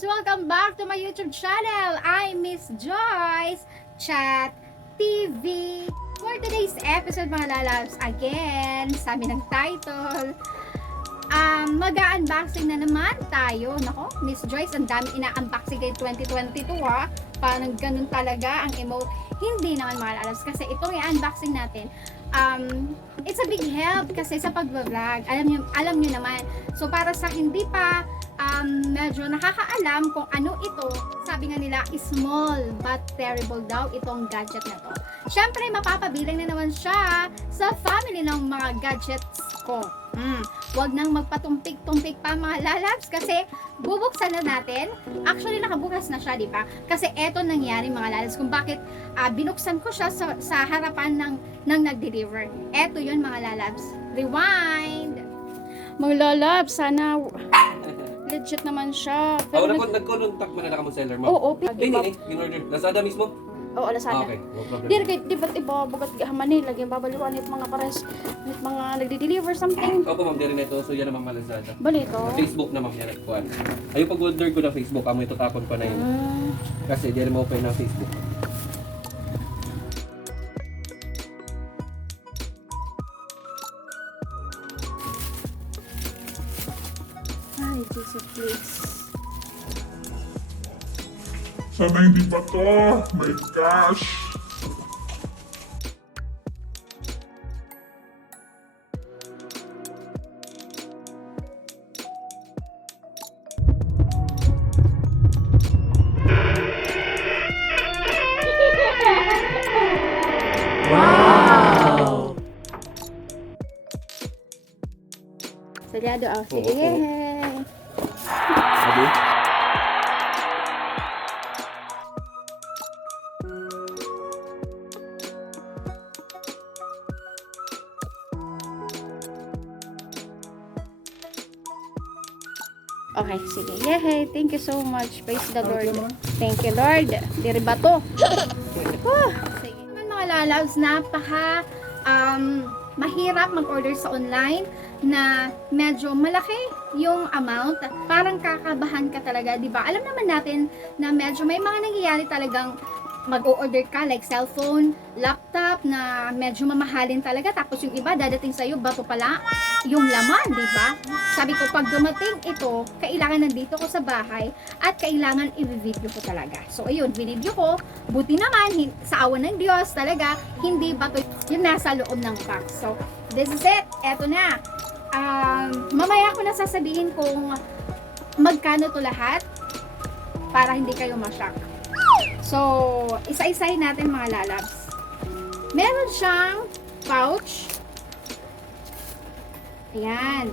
Lalabs! Welcome back to my YouTube channel! I'm Miss Joyce Chat TV. For today's episode mga Lalabs, again, sabi ng title, mag-unboxing na naman tayo. Nako, Miss Joyce, ang dami ina-unboxing kay 2022 ha. Parang ganun talaga ang emote. Hindi naman mga Lalabs, kasi itong i-unboxing natin, it's a big help kasi sa pag-vlog. Alam nyo naman. So para sa hindi pa medyo nakakaalam kung ano ito, sabi nga nila, small but terrible daw itong gadget na to. Syempre, mapapabilang na naman siya sa family ng mga gadgets ko. Wag nang magpatumpik-tumpik pa mga Lalabs kasi bubuksan na natin. Actually, nakabukas na siya, di ba? Kasi eto nangyari mga Lalabs kung bakit binuksan ko siya sa harapan ng nag-deliver. Eto yun mga Lalabs. Rewind! Mga Lalabs, sana legit naman siya. Pero nag-contact mo na mo seller mo? Oo, in-order. Lazada mismo? Oo, Lazada. Okay, no problem. Di ba't iba, bagat gahaman lagi babaliwan at mga pares, at mga nagde-deliver something. Opo ma'am, diri na ito. So yan naman Lazada. Balito. Facebook na ma'am yan. Ayun pag-order ko na Facebook, amo ito tapon pa na yun. Kasi diri mo open na Facebook. Ay, Jesus, please. Sana hindi pa to. May cash. Wow! Salyado ako. Sige. Oo. Sabi? Okay, sige. Yay! Thank you so much. Praise the Lord. Thank you, Lord. Diri ba to? Sige. Mga Lalabs, napaka mahirap mag-order sa online na medyo malaki yung amount. Parang kakabahan ka talaga, di ba? Alam naman natin na medyo may mga nangyayari talagang mag-o-order ka like cellphone, laptop na medyo mamahalin talaga, tapos yung iba dadating sa'yo, bato pala yung laman, di ba? Sabi ko, pag dumating ito, kailangan nandito ko sa bahay at kailangan i-video ko talaga. So ayun, binidyo ko, buti naman sa awa ng Diyos talaga, hindi bato yung nasa loob ng box. So this is it, eto na. Mamaya ko na sasabihin kung magkano to lahat para hindi kayo ma-shock. So, isa-isahin natin mga Lalabs. Meron siyang pouch. Ayan.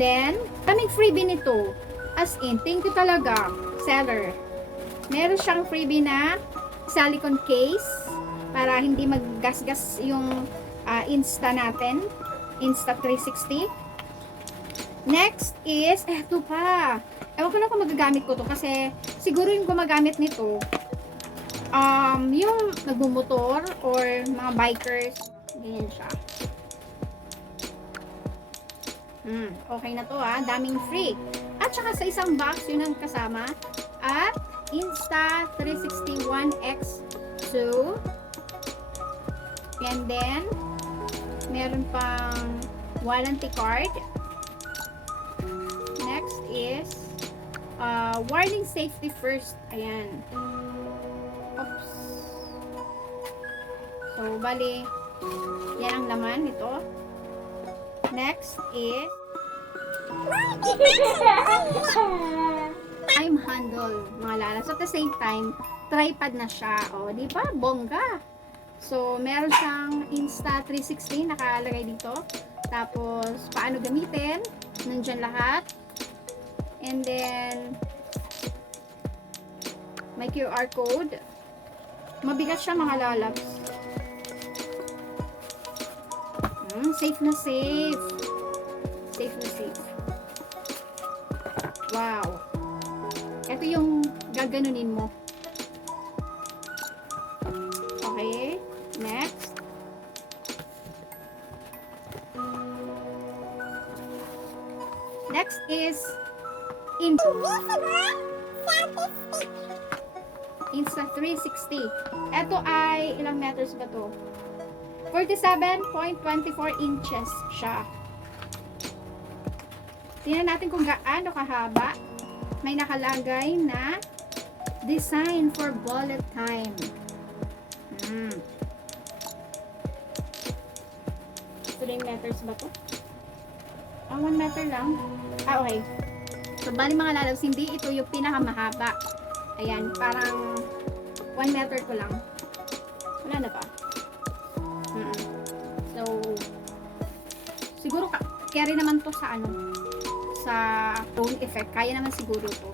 Then, kaming freebie nito. As in, thank you talaga, seller. Meron siyang freebie na silicon case para hindi maggasgas yung Insta natin. Insta 360. Next is, eto pa. Ewan ko na kung magagamit ko to kasi siguro yung gumagamit nito yung nagmumotor or mga bikers, ganyan siya. Okay na to daming free. At saka sa isang box yun ang kasama at Insta 360 1X2 and then meron pang warranty card. Next is warning safety first. Ayan. Oops. So, bali, yan ang laman nito. Next is time handle, mga Lalabs. At the same time, tripod na siya. O, di ba? Bongga. So, meron siyang Insta 360 nakalagay dito. Tapos, paano gamitin? Nandyan lahat. And then, may QR code. Mabigat siya mga Lalabs. Safe na safe. Safe na safe. Wow. Ito yung gaganunin mo. Okay. Next. Next is Game. Insta 360. Ito ay, ilang meters ba to? 47.24 inches siya. Tingnan natin kung gaano kahaba. May nakalagay na design for bullet time. 3 meters ba to? 1 meter lang. Okay. So, bali mga lalabs, hindi ito yung pinakamahaba. Ayan, parang 1 meter ko lang. Wala na pa. So, siguro carry naman to sa sa tone effect. Kaya naman siguro to.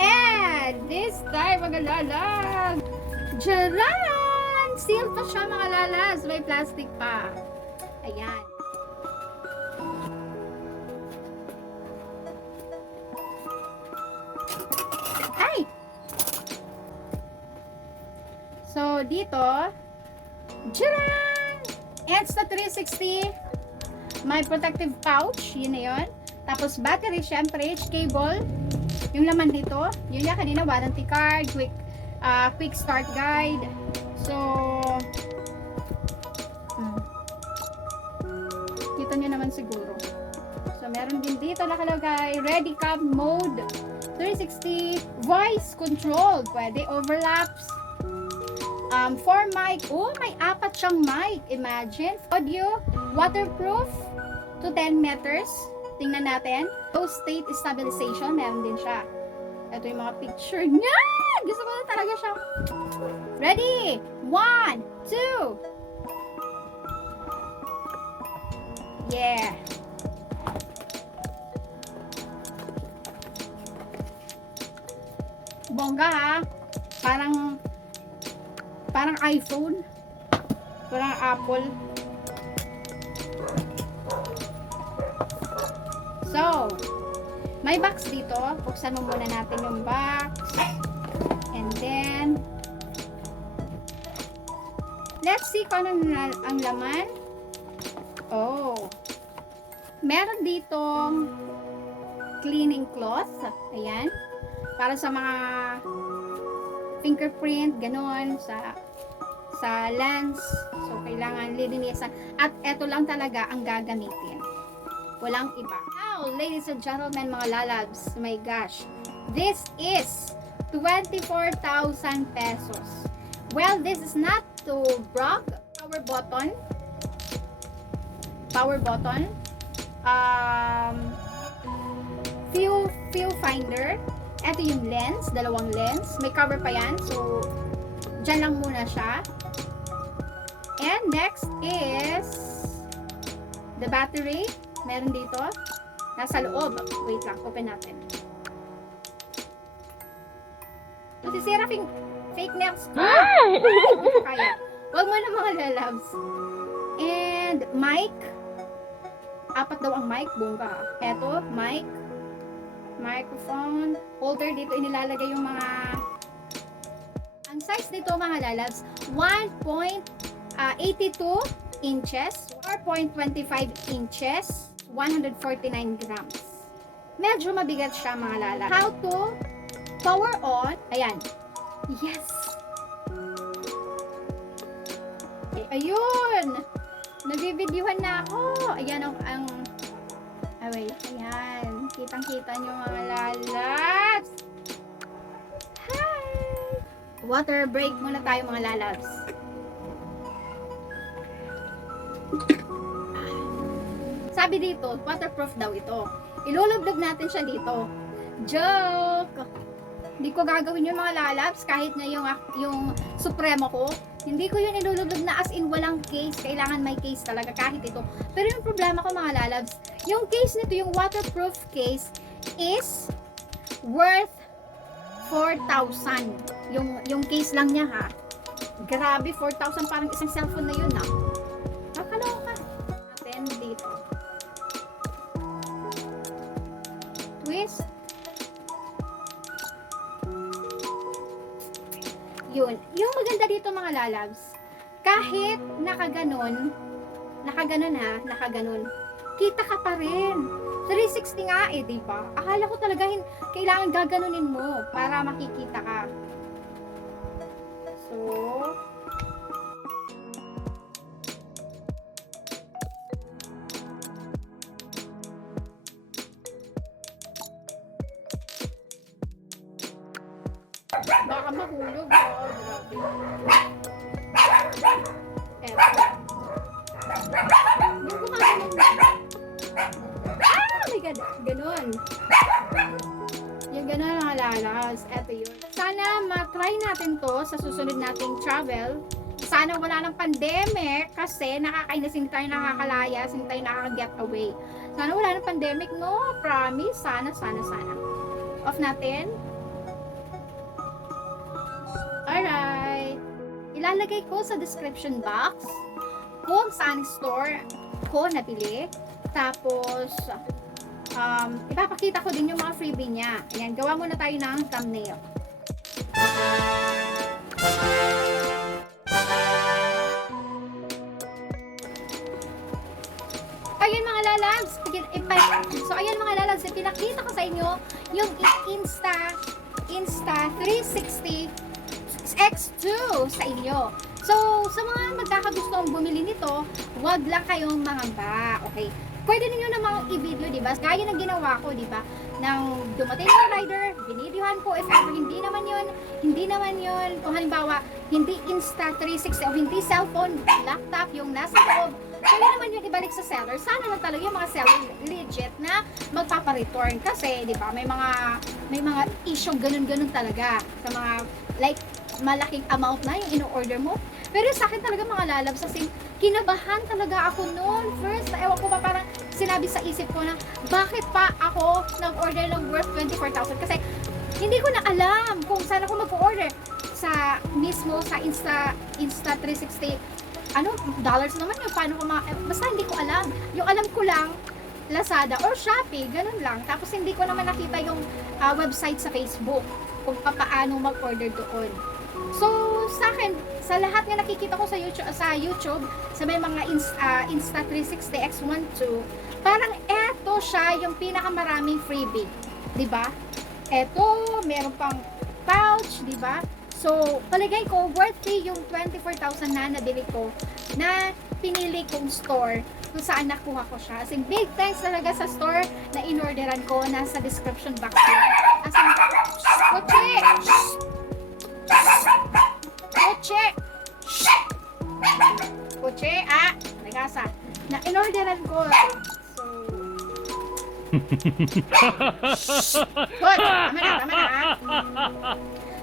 And this time, mga lalabs, Jaran! Seal pa siya, mga lalabs. May plastic pa. Ayan. Ay! So, dito, Jaran! Insta 360. May protective pouch. Yun na yun. Tapos, battery, syempre, cable. Yung laman dito, yun yan kanina, warranty card, quick start guide. So, kita nyo naman siguro. So, meron din dito nakalagay, ready cam mode, 360, voice control, pwede, overlaps, 4 mic, oh, may 4 siyang mic, imagine, audio, waterproof, to 10 meters, tingnan natin, low state stabilization, meron din siya. Ito yung mga picture niya, gusto ko na talaga siya. Ready, 1, 2, yeah. Bongga ha. Parang iPhone. Parang Apple. So, may box dito. Buksan mo muna natin yung box. And then, let's see kung ano ang laman. Oh. Meron ditong cleaning cloth. Ayan. Para sa mga fingerprint, ganon, sa lens. So, kailangan lilinisan. At eto lang talaga ang gagamitin. Walang iba. Now, ladies and gentlemen, mga lalabs, my gosh. This is 24,000 pesos. Well, this is not to brag. Power button. View finder. Ito yung lens, dalawang lens. May cover pa yan. So, dyan lang muna siya. And next is the battery. Meron dito. Nasa loob. Wait lang, open natin. Masisira fake nails ko. Kaya. Huwag mo na mga lalabs. And mic. 4 daw ang mic. Bongga. Eto, mic. Microphone. Holder. Dito inilalagay yung mga... Ang size nito mga lalabs, 1.82 inches, 4.25 inches, 149 grams. Medyo mabigat siya mga lalabs. How to power on. Ayan. Yes. Okay, ayun. Nabibidyohan na ako. Ayan ang wait. Ayan. Kitang-kita nyo mga lalabs. Hi! Water break muna tayo mga lalabs. Sabi dito, waterproof daw ito. Ilulublog natin siya dito. Joke! Hindi ko gagawin yung mga lalabs kahit nga yung supremo ko. Hindi ko yun ilulublog na as in walang case. Kailangan may case talaga kahit ito. Pero yung problema ko mga lalabs, yung case nito, yung waterproof case is worth 4,000. Yung case lang niya ha. Grabe, 4,000 parang isang cellphone na yun ha. Nakakaloka. Natin dito. Twist. Yun. Yung maganda dito mga lalabs, kahit nakaganon ha, kita ka pa rin. 360 nga eh, di ba? Akala ko talaga kailangan gaganunin mo para makikita ka. So, baka mahulog. Oh, grabe. Eto. Hindi ko kaya my God, ganun. Yung ganun ang alalas. Eto yun. Sana matry natin to sa susunod nating travel. Sana wala ng pandemic kasi nakakainis, hindi tayo nakakalayas, hindi tayo nakaka-get away. Sana wala ng pandemic, no? Promise. Sana. Off natin. Alright. Ilalagay ko sa description box kung saan store ko nabili. Tapos, ipapakita ko din yung mga freebie niya. Ayan, gawa muna tayo ng thumbnail. Ayan mga lalabs. So, ayan mga lalabs, pinakita ko sa inyo yung Insta 360 X2 sa inyo. So, sa mga magkakagustong bumili nito, wag lang kayong mangamba. Okay? Pwede ninyo namang i-video, diba? Gaya ng ginawa ko, diba? Nang dumating yung rider, binidyohan ko. If ever hindi naman yun. Kung halimbawa, hindi Insta 360 o hindi cellphone, laptop yung nasa loob. So, yun naman yung ibalik sa seller. Sana lang talaga yung mga seller legit na magpapareturn. Kasi, diba, may mga issue ganun-ganun talaga sa mga, like, malaking amount na yung ino-order mo. Pero sa akin talaga mga lalabs, kasi kinabahan talaga ako noon. First, ewan ko ba, parang sinabi sa isip ko na, bakit pa ako nag-order ng worth 24,000? Kasi hindi ko na alam kung saan ako mag-order. Sa mismo, sa Insta 360, dollars naman yun, paano ko basta hindi ko alam. Yung alam ko lang, Lazada or Shopee, ganun lang. Tapos hindi ko naman nakita yung website sa Facebook kung paano mag-order doon. So, sa akin, sa lahat nga nakikita ko sa YouTube, sa may mga Insta 360 X1, 2, parang eto siya yung pinakamaraming freebie. Diba? Eto, meron pang pouch, diba? So, palagay ko, worthy yung 24,000 na nabili ko na pinili kong store kung saan nakuha ko siya. As in, big thanks talaga sa store na in-orderan ko. Nasa description box yun. As in, Kuche, nagasa. Na in-orderan ko. So, good, tama na.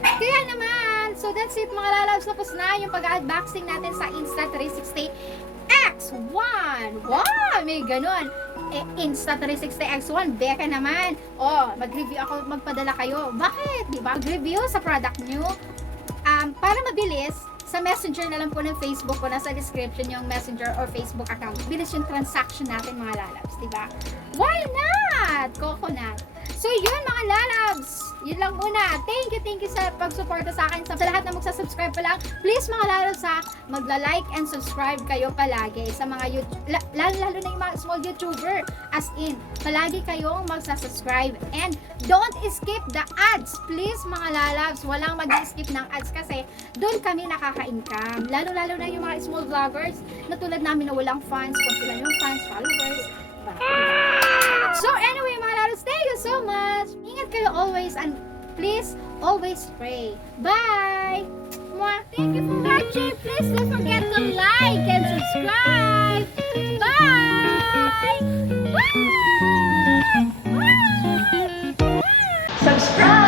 Kaya naman, so that's it mga lalabs, tapos na yung pag-unboxing natin sa Insta 360 X1. Wow, may ganun. Insta 360 X1, beka naman. Mag-review ako, magpadala kayo. Bakit? Diba? Mag-review sa product nyo. Para mabilis, sa messenger na lang po ng Facebook ko, nasa description yung messenger or Facebook account. Bilis yung transaction natin mga lalabs, diba? Why not? Coconut. So yun mga lalabs, yun lang muna. Thank you sa pagsuporta sa akin. Sa lahat na magsasubscribe pa lang, please mga lalabs magla-like and subscribe kayo palagi. Sa mga lalo na yung mga small YouTuber. As in, palagi kayong magsasubscribe. And don't skip the ads. Please mga lalabs, walang mag-skip ng ads kasi doon kami nakaka-income. Lalo na yung mga small vloggers na tulad namin na walang fans, kung ilan yung fans, followers. So anyway mga lalabs, thank you so much. Ingat kayo always and please always pray. Bye! Thank you for watching. Please don't forget to like and subscribe. Bye! Bye! Bye! Subscribe!